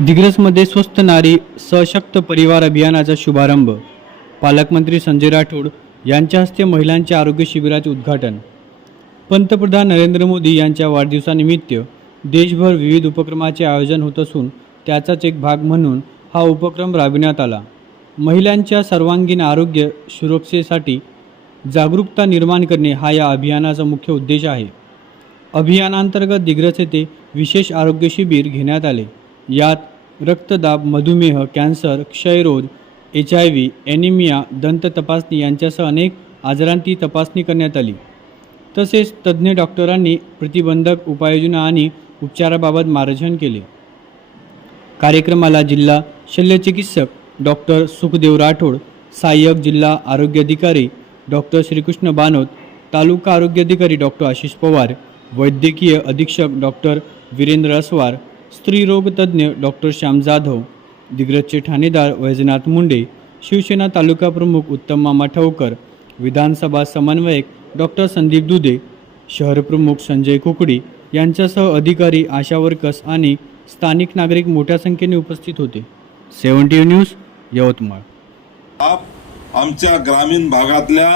दिग्रसमध्ये स्वस्त नारी सशक्त परिवार अभियानाचा शुभारंभ. पालकमंत्री संजय राठोड यांच्या हस्ते महिलांच्या आरोग्य शिबिराचे उद्घाटन. पंतप्रधान नरेंद्र मोदी यांच्या वाढदिवसानिमित्त देशभर विविध उपक्रमाचे आयोजन होत असून त्याचाच एक भाग म्हणून हा उपक्रम राबविण्यात आला. महिलांच्या सर्वांगीण आरोग्य सुरक्षेसाठी जागरूकता निर्माण करणे हा या अभियानाचा मुख्य उद्देश आहे. अभियानांतर्गत दिग्रस येथे विशेष आरोग्य शिबिर घेण्यात आले. यात रक्तदाब मधुमेह कॅन्सर क्षयरोग एच आय व्ही ॲनिमिया दंत तपासणी यांच्यासह अनेक आजारांची तपासणी करण्यात आली. तसेच तज्ज्ञ डॉक्टरांनी प्रतिबंधक उपाययोजना आणि उपचाराबाबत मार्गदर्शन केले. कार्यक्रमाला जिल्हा शल्यचिकित्सक डॉक्टर सुखदेव राठोड सहाय्यक जिल्हा आरोग्य अधिकारी डॉक्टर श्रीकृष्ण बानोत तालुका आरोग्य अधिकारी डॉक्टर आशिष पवार वैद्यकीय अधीक्षक डॉक्टर वीरेंद्र अस्वार स्त्रीरोगतज्ज्ञ डॉक्टर श्याम जाधव दिग्रजचे ठाणेदार वैजनाथ मुंडे शिवसेना तालुका प्रमुख उत्तम मामा ठवकर विधानसभा समन्वयक डॉक्टर संदीप दुधे शहर प्रमुख संजय कुकडी यांच्यासह अधिकारी आशा वर्कर्स आणि स्थानिक नागरिक मोठ्या संख्येने उपस्थित होते. Seventy news Yavatmal. आप आमच्या ग्रामीण भागातल्या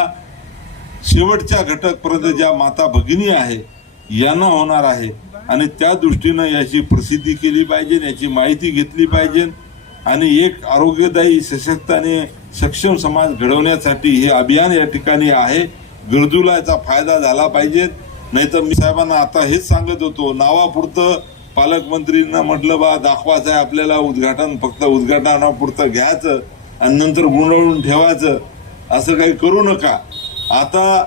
शेवटच्या घटकपर्यंत ज्या माता भगिनी आहे यांना होणार आहे. आणि त्या दृष्टीनं याची प्रसिद्धी केली पाहिजे याची माहिती घेतली पाहिजे. आणि एक आरोग्यदायी सशक्त आणि सक्षम समाज घडवण्यासाठी हे अभियान या ठिकाणी आहे. गरजूला याचा फायदा झाला पाहिजे. नाहीतर मी साहेबांना आता हेच सांगत होतो नावापुरतं पालकमंत्रींना म्हटलं बा दाखवायचं आहे आपल्याला उद्घाटन फक्त उद्घाटनापुरतं घ्यायचं आणि नंतर गुंडळून ठेवायचं असं काही करू नका. आता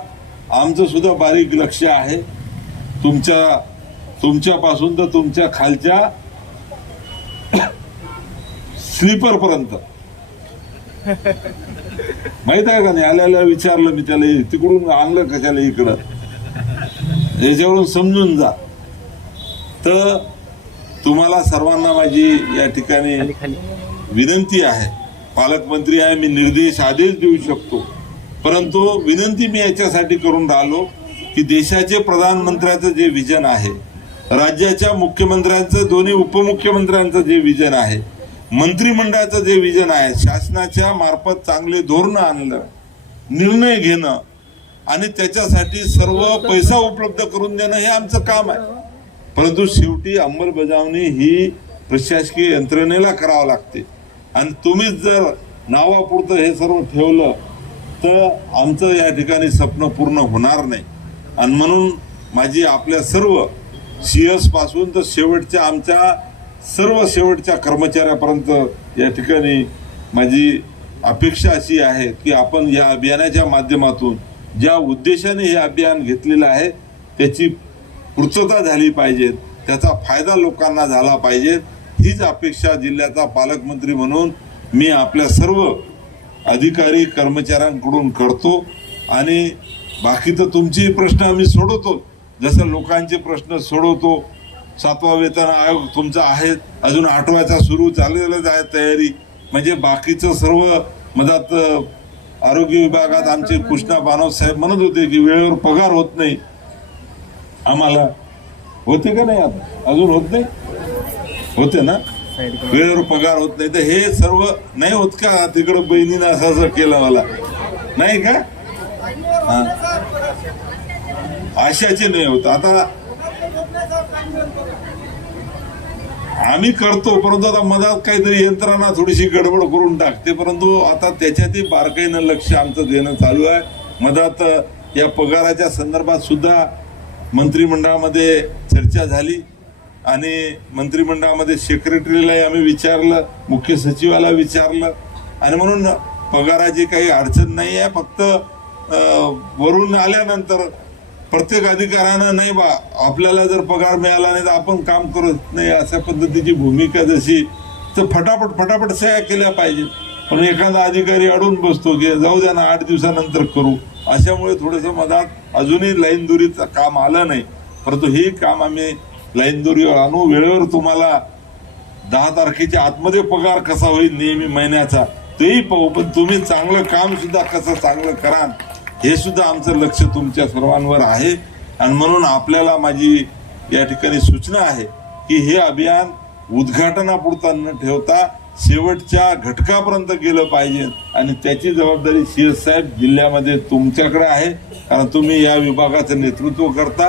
आमचं सुद्धा बारीक लक्ष आहे. तुमच्या तुमच्यापासून तर तुमच्या खालच्या स्लीपरपर्यंत. माहीत आहे का नाही? आल्याला विचारलं मी त्याला तिकडून आणलं कशाला इकडं? याच्यावरून समजून जा. तर तुम्हाला सर्वांना माझी या ठिकाणी विनंती आहे. पालकमंत्री आहे मी निर्देश आदेश देऊ शकतो. परंतु विनंती मी याच्यासाठी करून राहिलो की देशाचे प्रधानमंत्र्याचं जे विजन आहे राज्याच्या मुख्यमंत्र्यांचं दोन्ही उपमुख्यमंत्र्यांचं जे विजन आहे मंत्रिमंडळाचं जे विजन आहे शासनाच्या मार्फत चांगले धोरणं आणलं निर्णय घेणं आणि त्याच्यासाठी सर्व पैसा उपलब्ध करून देणं हे आमचं काम आहे. परंतु शेवटी अंमलबजावणी ही प्रशासकीय यंत्रणेला करावं लागते. आणि तुम्हीच जर नावापुरतं हे सर्व ठेवलं तर आमचं या ठिकाणी स्वप्न पूर्ण होणार नाही. आणि म्हणून माझी आपल्या सर्व सी पासून तर शेवटच्या आमच्या सर्व शेवटच्या कर्मचाऱ्यापर्यंत या ठिकाणी माझी अपेक्षा अशी आहे की आपण या अभियानाच्या माध्यमातून ज्या उद्देशाने हे अभियान घेतलेलं आहे त्याची पूर्तता झाली पाहिजे त्याचा फायदा लोकांना झाला पाहिजे हीच अपेक्षा जिल्ह्याचा पालकमंत्री म्हणून मी आपल्या सर्व अधिकारी कर्मचाऱ्यांकडून करतो. आणि बाकी तर तुमचेही प्रश्न आम्ही सोडवतो. जसं लोकांचे प्रश्न सोडवतो सातवा वेतन आयोग तुमचा आहे. अजून आठव्याचा सुरू झालेलंच आहे तयारी. म्हणजे बाकीचं सर्व मधात आरोग्य विभागात आमचे कृष्णा बानव साहेब म्हणत होते की वेळेवर पगार होत नाही. आम्हाला होते का नाही आता? अजून होत नाही? होते ना? वेळेवर पगार होत नाही. तर हे सर्व नाही होत का? तिकडं बहिणीनं असं असं केलं मला. नाही का. आशाचे नाही होत. आता आम्ही करतो परंतु आता मधात काहीतरी यंत्रणा थोडीशी गडबड करून टाकते. परंतु आता त्याच्यातही बारकाईनं लक्ष आमचं देणं चालू आहे. मधात या पगाराच्या संदर्भात सुद्धा मंत्रिमंडळामध्ये चर्चा झाली आणि मंत्रिमंडळामध्ये सेक्रेटरीलाही आम्ही विचारलं मुख्य सचिवाला विचारलं. आणि म्हणून पगाराची काही अडचण नाही आहे फक्त वरून आल्यानंतर प्रत्येक अधिकाऱ्यानं नाही बा आपल्याला जर पगार मिळाला नाही तर आपण काम करत नाही. अशा पद्धतीची भूमिका जशी तर फटाफट फटाफट सह्या केल्या पाहिजे पण एखादा अधिकारी अडून बसतो की जाऊ द्या ना आठ दिवसानंतर करू. अशामुळे थोडंसं मधात अजूनही लाईन दुरीचं काम आलं नाही. परंतु हे काम आम्ही लाईन दुरीवर आणू. वेळेवर तुम्हाला दहा तारखेच्या आतमध्ये पगार कसा होईल नेहमी महिन्याचा तेही पाहू. पण तुम्ही चांगलं काम सुद्धा कसं चांगलं कराल हे सुद्धा आमचं लक्ष तुमच्या सर्वांवर आहे. आणि म्हणून आपल्याला माझी या ठिकाणी सूचना आहे की हे अभियान उद्घाटनापुरता न ठेवता शेवटच्या घटकापर्यंत गेलं पाहिजे. आणि त्याची जबाबदारी सी साहेब जिल्ह्यामध्ये तुमच्याकडे आहे. कारण तुम्ही या विभागाचं नेतृत्व करता.